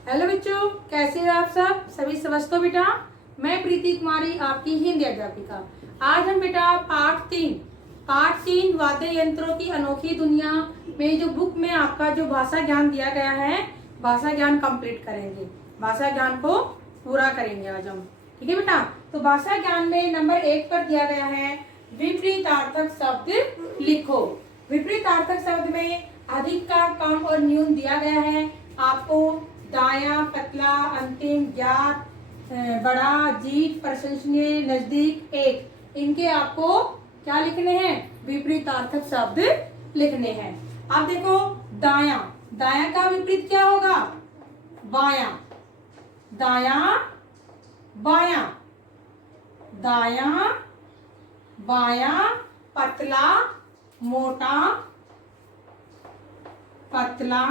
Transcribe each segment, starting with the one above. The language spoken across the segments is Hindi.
हेलो बच्चों, कैसे हो आप सभी समझते हो बेटा। मैं प्रीति कुमारी आपकी हिंदी अध्यापिका। आज हम बेटा पाठ तीन वाद्य यंत्रों की अनोखी दुनिया में जो बुक में आपका जो भाषा ज्ञान दिया गया है, भाषा ज्ञान कंप्लीट करेंगे। भाषा ज्ञान को पूरा करेंगे आज हम। ठीक है बेटा। तो भाषा ज्ञान में नंबर 1 पर दिया गया है विपरीतार्थक शब्द लिखो। विपरीतार्थक शब्द में अधिक का कम और न्यून दिया गया है। आपको दाया, पतला, अंतिम, ज्ञात, बड़ा, जीत, प्रशंसनीय, नजदीक, एक, इनके आपको क्या लिखने हैं? विपरीतार्थक शब्द लिखने हैं। अब देखो दाया, दाया का विपरीत क्या होगा? बाया, दाया, बाया, दाया, बाया, पतला, मोटा, पतला,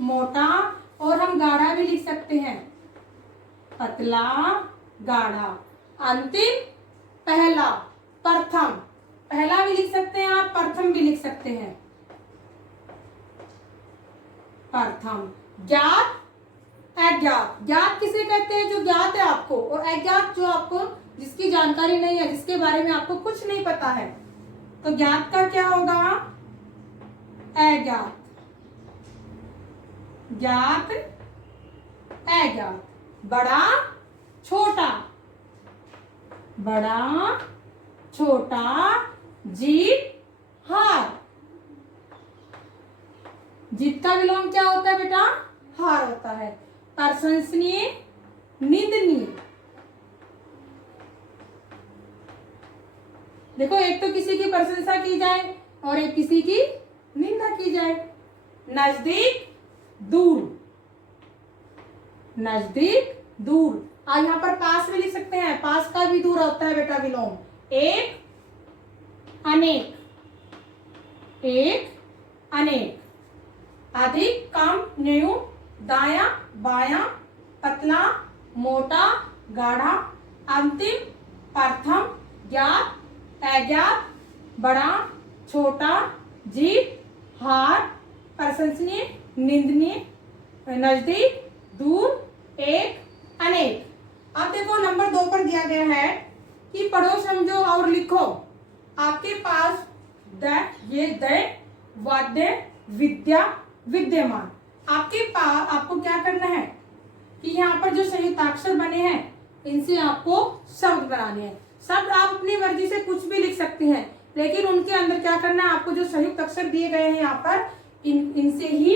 मोटा, और हम गाढ़ा भी लिख सकते हैं। पतला, गाढ़ा, अंतिम, पहला, प्रथम, पहला भी लिख सकते हैं आप, प्रथम भी लिख सकते हैं। प्रथम, ज्ञात, अज्ञात। ज्ञात किसे कहते हैं? जो ज्ञात है आपको, और अज्ञात जो आपको जिसकी जानकारी नहीं है, जिसके बारे में आपको कुछ नहीं पता है। तो ज्ञात का क्या होगा? अज्ञात, ज्ञात, अज्ञात। बड़ा, छोटा, बड़ा, छोटा, जीत, हार। जीत का विलोम क्या होता है बेटा? हार होता है। प्रशंसनीय, निंदनीय। देखो, एक तो किसी की प्रशंसा की जाए और एक किसी की निंदा की जाए। नजदीक, दूर, नजदीक, दूर। यहाँ पर पास भी लिख सकते हैं। पास का भी दूर होता है बेटा विलोम। एक, अनेक, एक, अनेक। अधिक, कम, न्यून, दाया, बाया, पतला, मोटा, गाढ़ा, अंतिम, प्रथम, ज्ञात, अज्ञात, बड़ा, छोटा, जीत, हार, प्रशंसनीय, निंदनीय, नजदीक, दूर, एक, अनेक। अब देखो नंबर 2 पर दिया गया है कि पढ़ो, समझो और लिखो। आपके पास वाद्य, विद्या, विद्यमान। आपके पास आपको क्या करना है कि यहाँ पर जो संयुक्ताक्षर बने हैं, इनसे आपको शब्द बनाने हैं। शब्द आप अपनी मर्जी से कुछ भी लिख सकते हैं, लेकिन उनके अंदर क्या करना है? आपको जो संयुक्त अक्षर दिए गए हैं यहाँ पर, इनसे ही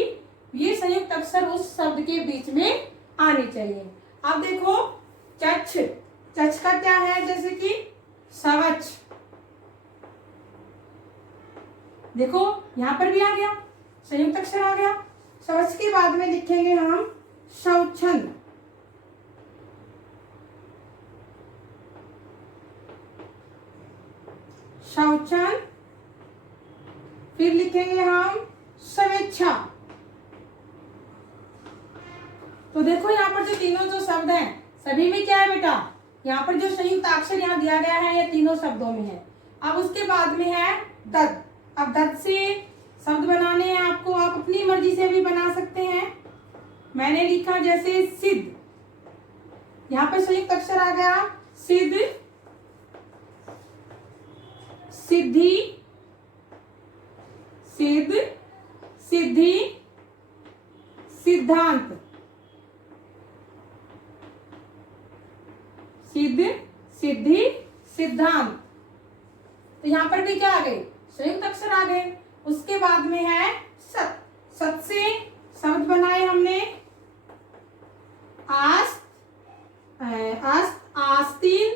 ये संयुक्त अक्षर उस शब्द के बीच में आनी चाहिए। अब देखो चच, चच का क्या है? जैसे कि शवच। देखो यहाँ पर भी आ गया, संयुक्त अक्षर आ गया। शवच के बाद में लिखेंगे हम शौछंद। शौछंद। फिर लिखेंगे हम स्वेच्छा। तो देखो यहाँ पर जो तीनों जो शब्द हैं, सभी में क्या है बेटा? यहाँ पर जो संयुक्त अक्षर यहाँ दिया गया है, ये तीनों शब्दों में है। अब उसके बाद में है दद। अब दद से शब्द बनाने हैं आपको, आप अपनी मर्जी से भी बना सकते हैं। मैंने लिखा जैसे सिद्ध, यहाँ पर संयुक्त अक्षर आ गया सिद्ध, सिद्धि, सिद्ध, सिद्धि, सिद्धांत, सिद्ध, सिद्धि, सिद्धांत। तो यहाँ पर भी क्या आ गए? संयुक्त अक्षर आ गए। उसके बाद में है सत। सत से शब्द बनाए हमने आस्त, आस्तीन,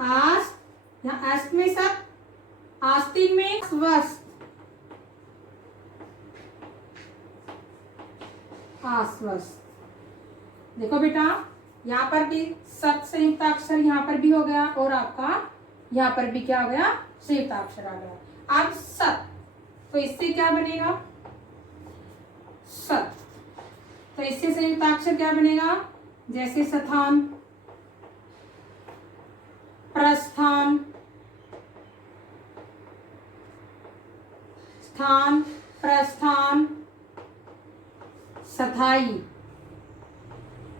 आस्त, यहाँ अस्त में सत, आस्तीन में स्वस्थ, आश्वस्त। देखो बेटा, यहाँ पर भी सत संयुक्त अक्षर यहाँ पर भी हो गया, और आपका यहाँ पर भी क्या हो गया? संयुक्त अक्षर आ गया। अब सत, तो इससे क्या बनेगा? सत। तो इससे संयुक्त अक्षर क्या बनेगा? जैसे स्थान, प्रस्थान, स्थान, प्रस्थान, स्थाई।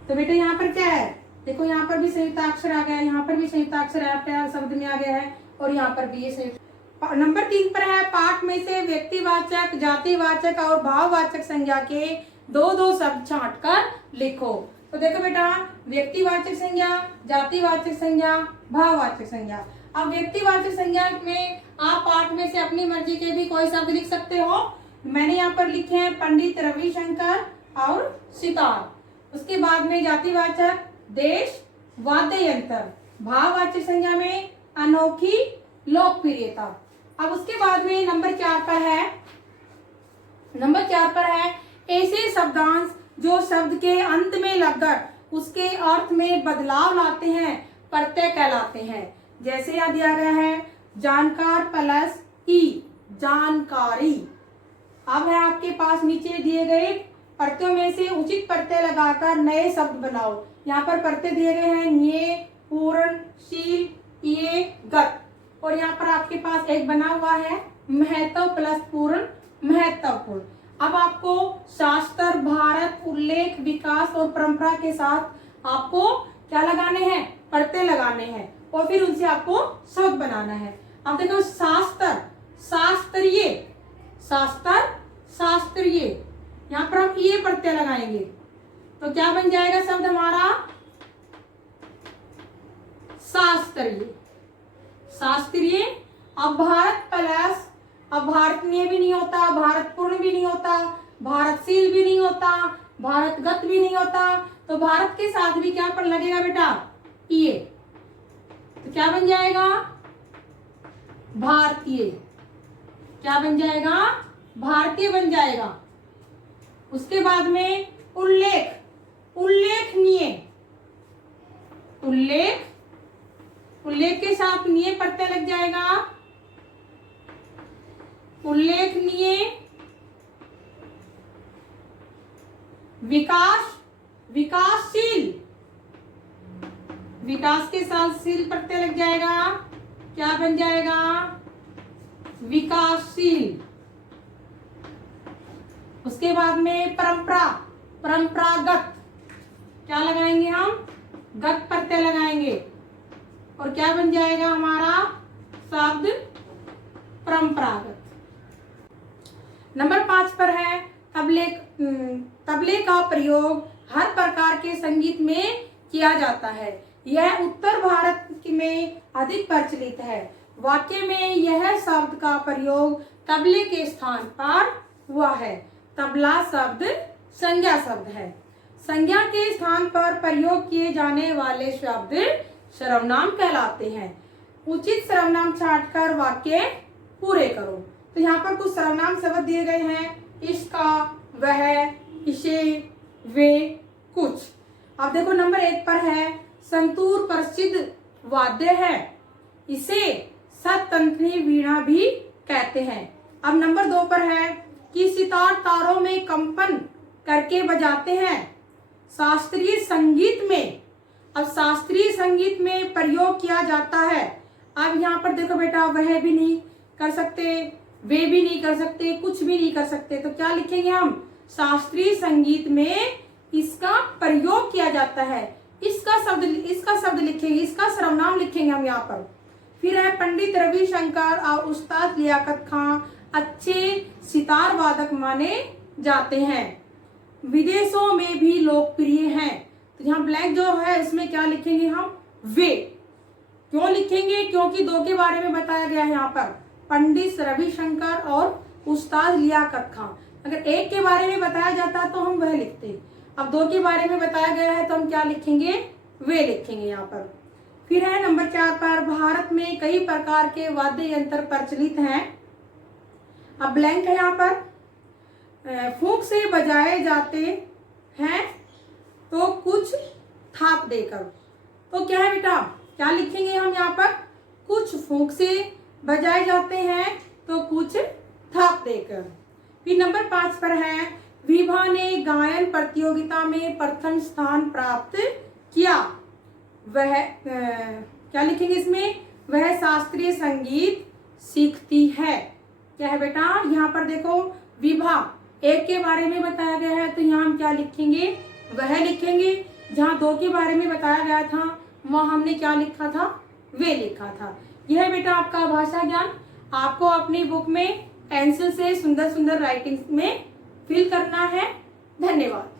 तो बेटा यहाँ पर क्या है, देखो यहाँ पर भी संयुक्ताक्षर आ गया है, यहाँ पर भी संयुक्ताक्षर शब्द में आ गया है, और यहाँ पर भी ये संयुक्त। नंबर 3 पर है पाठ में से व्यक्तिवाचक, जातिवाचक और भाववाचक संज्ञा के दो दो शब्द छांट कर लिखो। तो देखो बेटा, व्यक्तिवाचक संज्ञा, जातिवाचक संज्ञा, भाववाचक संज्ञा। अब व्यक्तिवाचक संज्ञा में आप पाठ में से अपनी मर्जी के भी कोई शब्द लिख सकते हो। मैंने यहाँ पर लिखे हैं पंडित रविशंकर और सितार। उसके बाद में जातिवाचक देश, वाद्य यंत्र। भाववाचक संज्ञा में अनोखी, लोकप्रियता। अब उसके बाद में नंबर 4 पर है ऐसे शब्दांश जो शब्द के अंत में लगकर उसके अर्थ में बदलाव लाते हैं, प्रत्यय कहलाते हैं। जैसे यहाँ दिया गया है जानकार प्लस ई, जानकारी। अब है आपके पास नीचे दिए गए प्रत्ययों में से उचित प्रत्यय लगाकर नए शब्द बनाओ। यहाँ पर प्रत्यय दिए गए हैं न्ये, पूर्ण, शील, ये, गत। और यहाँ पर आपके पास एक बना हुआ है महत्व प्लस पूर्ण, महत्वपूर्ण। अब आपको शास्त्र, भारत, उल्लेख, विकास और परंपरा के साथ आपको क्या लगाने हैं, प्रत्यय लगाने हैं, और फिर उनसे आपको शब्द बनाना है। अब देखो शास्त्र, शास्त्रीय, शास्त्र, शास्त्रीय। यहाँ पर हम ये प्रत्यय लगाएंगे तो क्या बन जाएगा शब्द हमारा, शास्त्रीय, शास्त्रीय। अब भारत प्लस, अब भारतीय भी नहीं होता, भारतपूर्ण भी नहीं होता, भारतशील भी नहीं होता, भारतगत भी नहीं होता, तो भारत के साथ भी क्या पर लगेगा बेटा, ये। तो क्या बन जाएगा, भारतीय। क्या बन जाएगा, भारतीय बन जाएगा। उसके बाद में उल्लेख, उल्लेखनीय, उल्लेख, उल्लेख के साथ निये प्रत्यय लग जाएगा, उल्लेखनीय। विकास, विकासशील, विकास के साथ शील प्रत्यय लग जाएगा, क्या बन जाएगा, विकासशील। उसके बाद में परंपरा, परंपरागत, क्या लगाएंगे हम, गत प्रत्यय लगाएंगे, और क्या बन जाएगा हमारा शब्द परंपरागत। नंबर 5 पर है तबले, तबले का प्रयोग हर प्रकार के संगीत में किया जाता है। यह उत्तर भारत में अधिक प्रचलित है। वाक्य में यह शब्द का प्रयोग तबले के स्थान पर हुआ है। तबला शब्द संज्ञा शब्द है। संज्ञा के स्थान पर प्रयोग किए जाने वाले शब्द सर्वनाम कहलाते हैं। उचित सर्वनाम छांटकर वाक्य पूरे करो। तो यहाँ पर कुछ सर्वनाम शब्द दिए गए हैं, इसका, वह, इसे, वे, कुछ। अब देखो नंबर 1 पर है संतूर प्रसिद्ध वाद्य है, इसे सततंत्री वीणा भी कहते हैं। अब नंबर 2 पर है कि सितार तारों में कंपन करके बजाते हैं। शास्त्रीय संगीत में, अब शास्त्रीय संगीत में प्रयोग किया जाता है। अब यहाँ पर देखो बेटा, वह भी नहीं कर सकते, वे भी नहीं कर सकते, कुछ भी नहीं कर सकते, तो क्या लिखेंगे हम, शास्त्रीय संगीत में इसका प्रयोग किया जाता है। इसका शब्द लिखेंगे, इसका सर्वनाम लिखेंगे हम यहाँ पर। फिर है पंडित रविशंकर और उस्ताद लियाकत खां अच्छे सितार वादक माने जाते हैं, विदेशों में भी लोकप्रिय हैं। तो यहाँ ब्लैंक जो है इसमें क्या लिखेंगे हम, वे। क्यों लिखेंगे, क्योंकि 2 के बारे में बताया गया है यहाँ पर, पंडित रविशंकर और उस्ताद लियाकत खां। अगर 1 के बारे में बताया जाता तो हम वह लिखते, अब 2 के बारे में बताया गया है तो हम क्या लिखेंगे, वे लिखेंगे यहाँ पर। फिर है नंबर 4 पर भारत में कई प्रकार के वाद्य यंत्र प्रचलित हैं। अब ब्लैंक है यहाँ पर, फूंक से बजाए जाते हैं तो कुछ थाप देकर। तो क्या है बेटा, क्या लिखेंगे हम यहाँ पर, कुछ फूंक से बजाए जाते हैं तो कुछ थाप देकर। फिर नंबर 5 पर है विभा ने गायन प्रतियोगिता में प्रथम स्थान प्राप्त किया। वह क्या लिखेंगे इसमें, वह शास्त्रीय संगीत सीखती है। क्या है बेटा, यहाँ पर देखो विभा, एक के बारे में बताया गया है तो यहाँ हम क्या लिखेंगे, वह लिखेंगे। जहाँ दो के बारे में बताया गया था वहाँ हमने क्या लिखा था, वे लिखा था। यह बेटा आपका भाषा ज्ञान आपको अपनी बुक में पेंसिल से सुंदर सुंदर राइटिंग में फिल करना है। धन्यवाद।